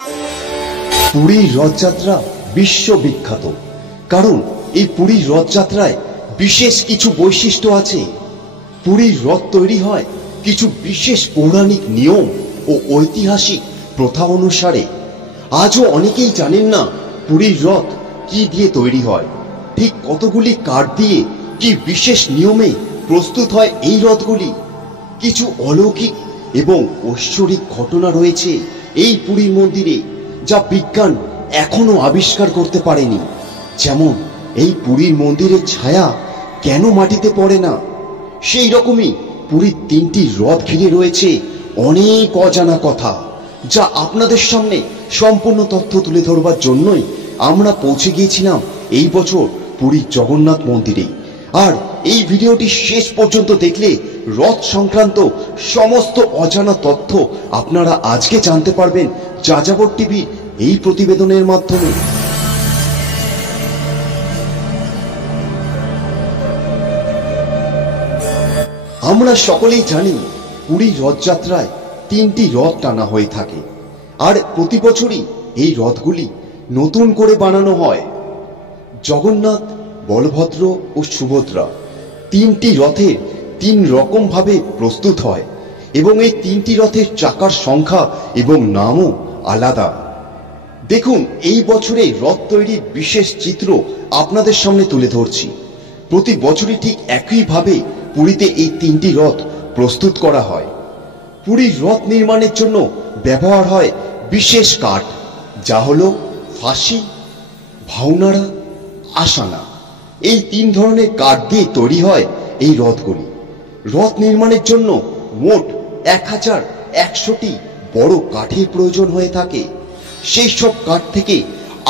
পুরীর রথযাত্রা বিশ্ববিখ্যাত, কারণ এই পুরীর রথযাত্রায় বিশেষ কিছু বৈশিষ্ট্য আছে। পুরীর রথ তৈরি হয় কিছু বিশেষ পৌরাণিক নিয়ম ও ঐতিহাসিক প্রথা অনুসারে। আজও অনেকেই জানেন না পুরীর রথ কি দিয়ে তৈরি হয়, ঠিক কতগুলি কাঠ দিয়ে কি বিশেষ নিয়মে প্রস্তুত হয় এই রথগুলি। কিছু অলৌকিক এবং ঐশ্বরিক ঘটনা রয়েছে এই পুরীর মন্দিরে, যা বিজ্ঞান এখনো আবিষ্কার করতে পারেনি। যেমন এই পুরীর মন্দিরের ছায়া কেন মাটিতে পড়ে না, সেই রকমই পুরীর তিনটি রথ ঘিরে রয়েছে অনেক অজানা কথা, যা আপনাদের সামনে সম্পূর্ণ তথ্য তুলে ধরবার জন্যই আমরা পৌঁছে গিয়েছিলাম এই বছর পুরীর জগন্নাথ মন্দিরে। আর এই ভিডিওটি শেষ পর্যন্ত দেখলে রথ সংক্রান্ত সমস্ত অজানা তথ্য আপনারা আজকে জানতে পারবেন যাযাবর টিভির এই প্রতিবেদনের মাধ্যমে। আমরা সকলেই জানি পুরীর রথযাত্রায় তিনটি রথ টানা হয়ে থাকে, আর প্রতি বছরই এই রথগুলি নতুন করে বানানো হয়। জগন্নাথ, বলভদ্র ও সুভদ্রা তিনটি রথের তিন রকম ভাবে প্রস্তুত হয়, এবং এই তিনটি রথের চাকার সংখ্যা এবং নামও আলাদা। দেখুন, এই বছরে রথ তৈরির বিশেষ চিত্র আপনাদের সামনে তুলে ধরছি। প্রতি বছরই ঠিক একইভাবে পুরীতে এই তিনটি রথ প্রস্তুত করা হয়। পুরীর রথ নির্মাণের জন্য ব্যবহার হয় বিশেষ কাঠ, যা হলো ফাঁসি, ভাউনাড়া, আসানা। এই তিন ধরনের কাঠ দিয়ে তৈরি হয় এই রথগুলি। রথ নির্মাণের জন্য মোট 1100টি বড় কাঠের প্রয়োজন হয়ে থাকে। সেই সব কাঠ থেকে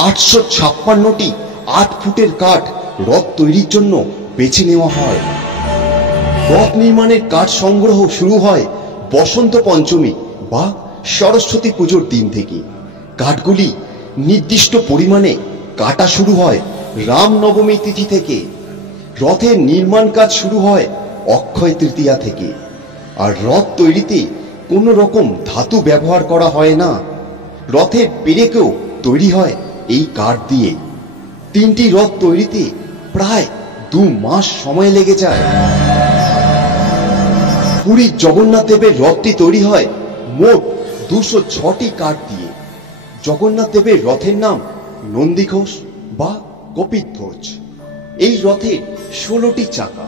856টি 8 ফুটের কাঠ রথ তৈরির জন্য বেছে নেওয়া হয়। রথ নির্মাণের কাঠ সংগ্রহ শুরু হয় বসন্ত পঞ্চমী বা সরস্বতী পুজোর দিন থেকে। কাঠগুলি নির্দিষ্ট পরিমাণে কাটা শুরু হয় রামনবমী তিথি থেকে। রথের নির্মাণ কাজ শুরু হয় অক্ষয় তৃতীয়া থেকে। আর রথ তৈরিতে কোনো রকম ধাতু ব্যবহার করা হয় না। রথের পেরেকেও তৈরি হয় এই কাঠ দিয়ে। তিনটি রথ তৈরিতে প্রায় 2 মাস সময় লেগে যায়। পুরীর জগন্নাথ দেবের রথটি তৈরি হয় মোট 206টি কাঠ দিয়ে। জগন্নাথ দেবের রথের নাম নন্দীঘোষ বা কপিধ্বজ। এই রথের 16টি চাকা।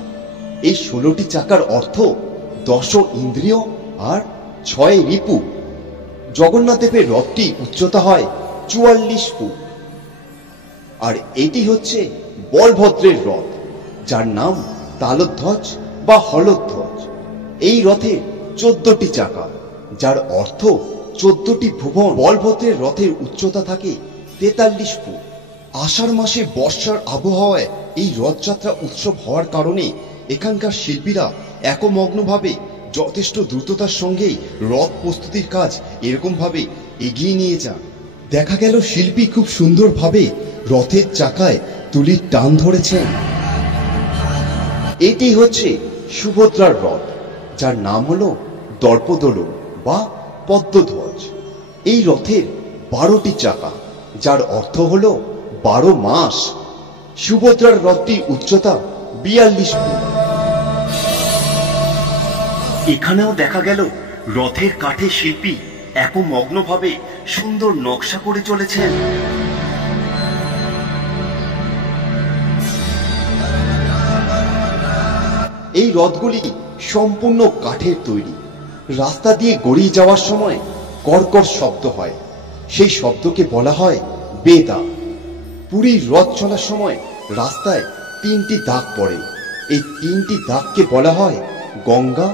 এই 16টি চাকার অর্থ 10 ইন্দ্রিয় আর 6 রিপু। জগন্নাথ দেবের রথটি উচ্চতা হয় 44 ফুট। আর এটি হচ্ছে বলভদ্রের রথ, যার নাম তালধ্বজ বা হলধ্বজ। এই রথের 14টি চাকা, যার অর্থ 14টি ভুবন। বলভদ্রের রথের উচ্চতা থাকে 43 ফুট। আষাঢ় মাসে বর্ষার আবহাওয়ায় এই রথযাত্রা উৎসব হওয়ার কারণে এখানকার শিল্পীরা একমগ্নভাবে যথেষ্ট দ্রুততার সঙ্গেই রথ প্রস্তুতির কাজ এরকম ভাবে এগিয়ে নিয়ে যান। দেখা গেল শিল্পী খুব সুন্দরভাবে রথের চাকায় তুলির টান ধরেছেন। এটি হচ্ছে সুভদ্রার রথ, যার নাম হলো দর্পদলন বা পদ্মধ্বজ। এই রথের 12টি চাকা, যার অর্থ হলো 12 মাস। সুভদ্রার রথটির উচ্চতা 42 ফুট। এখানেও দেখা গেল রথের কাঠের শিল্পী একমগ্নভাবে সুন্দর নকশা করে চলেছেন। এই রথগুলি সম্পূর্ণ কাঠের তৈরি। রাস্তা দিয়ে গড়িয়ে যাওয়ার সময় কর্কর শব্দ হয়, সেই শব্দকে বলা হয় বেদা। পুরীর রথ চলার সময় রাস্তায় 3টি দাগ পড়ে। এই 3টি দাগকে বলা হয় গঙ্গা,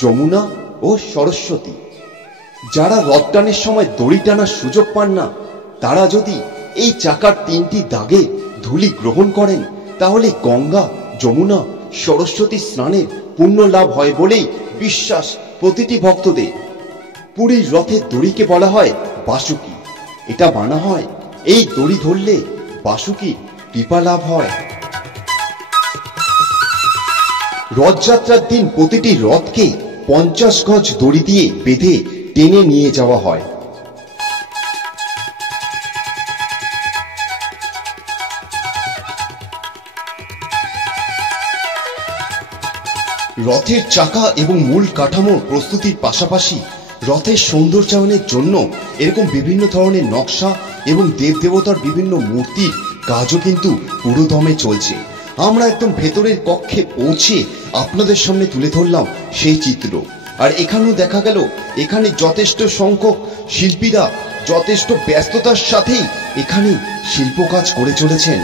যমুনা ও সরস্বতী। যারা রথ টানের সময় দড়ি টানার সুযোগ পান না, তারা যদি এই চাকার 3টি দাগে ধূলি গ্রহণ করেন, তাহলে গঙ্গা, যমুনা, সরস্বতী স্নানের পুণ্য লাভ হয় বলেই বিশ্বাস প্রতিটি ভক্তদের। পুরীর রথের দড়িকে বলা হয় বাসুকি। এটা মানা হয় এই দড়ি ধরলে বাসুকি কৃপা লাভ হয়। রথযাত্রার দিন প্রতিটি রথকে 50 গজ দড়ি দিয়ে বেঁধে টেনে নিয়ে যাওয়া হয়। রথের চাকা এবং মূল কাঠামোর প্রস্তুতির পাশাপাশি রথের সৌন্দর্যায়নের জন্য এরকম বিভিন্ন ধরনের নকশা এবং দেবদেবতার বিভিন্ন মূর্তির কাজও কিন্তু পুরোদমে চলছে। আমরা একদম ভেতরের কক্ষে পৌঁছে আপনাদের সামনে তুলে ধরলাম সেই চিত্র। আর এখানেও দেখা গেল এখানে যথেষ্ট সংখ্যক শিল্পীরা যথেষ্ট ব্যস্ততার সাথেই এখানে শিল্পকাজ করে চলেছেন।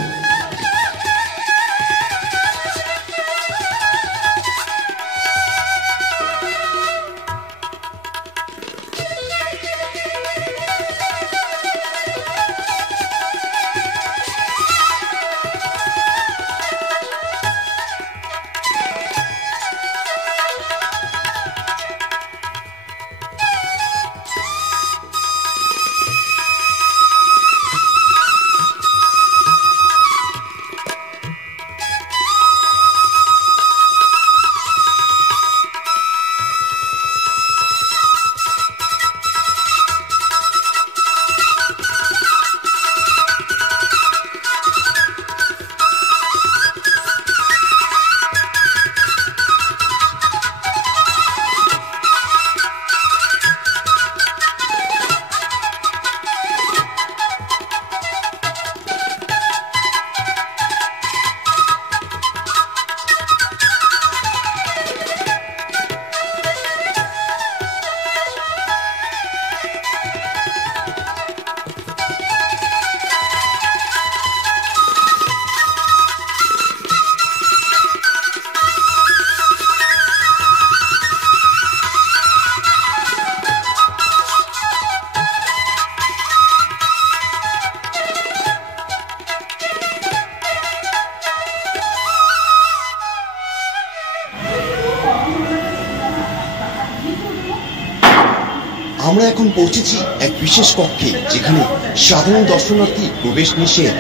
আমরা এখন পৌঁছেছি এক বিশেষ কক্ষে, যেখানে সাধারণ দর্শনার্থী প্রবেশ নিষেধ।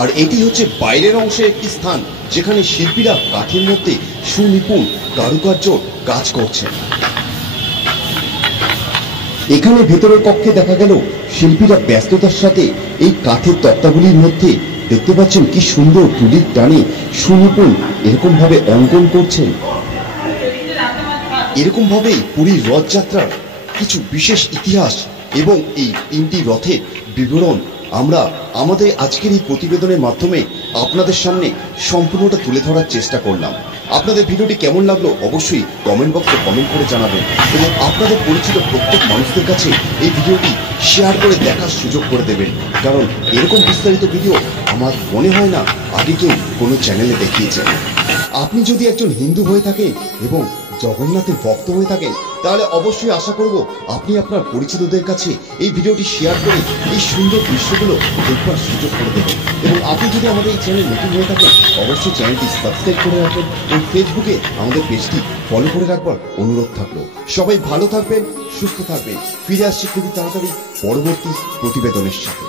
আর এটি হচ্ছে বাইরের অংশের একটি স্থান, যেখানে শিল্পীরা কাঠের মধ্যে সুনিপুণ কারুকার্য কাজ করছেন। এখানে ভেতরের কক্ষে দেখা গেল শিল্পীরা ব্যস্ততার সাথে এই কাঠের তক্তাগুলির মধ্যে দেখতে পাচ্ছেন কি সুন্দর তুলির টানে সুনিপুণ এরকম ভাবে অঙ্কন করছেন। এরকম ভাবেই পুরীর রথযাত্রার কিছু বিশেষ ইতিহাস এবং এই তিনটি রথের বিবরণ আমরা আমাদের আজকের এই প্রতিবেদনের মাধ্যমে আপনাদের সামনে সম্পূর্ণটা তুলে ধরার চেষ্টা করলাম। আপনাদের ভিডিওটি কেমন লাগলো অবশ্যই কমেন্ট বক্সে কমেন্ট করে জানাবেন এবং আপনাদের পরিচিত প্রত্যেক মানুষদের কাছে এই ভিডিওটি শেয়ার করে দেখার সুযোগ করে দেবেন, কারণ এরকম বিস্তারিত ভিডিও আমার মনে হয় না আগে কেউ কোনো চ্যানেলে দেখিয়েছেন। আপনি যদি একজন হিন্দু হয়ে থাকেন এবং জগন্নাথের ভক্ত হয়ে থাকেন, তাহলে অবশ্যই আশা করব আপনি আপনার পরিচিতদের কাছে এই ভিডিওটি শেয়ার করে এই সুন্দর দৃশ্যগুলো দেখবার সুযোগ করে দেবেন। এবং আপনি যদি আমাদের এই চ্যানেল নতুন হয়ে থাকেন, অবশ্যই চ্যানেলটি সাবস্ক্রাইব করে রাখবেন এবং ফেসবুকে আমাদের পেজটি ফলো করে রাখবার অনুরোধ থাকলো। সবাই ভালো থাকবেন, সুস্থ থাকবেন। ফিরে আসছি খুবই তাড়াতাড়ি পরবর্তী প্রতিবেদনের সাথে।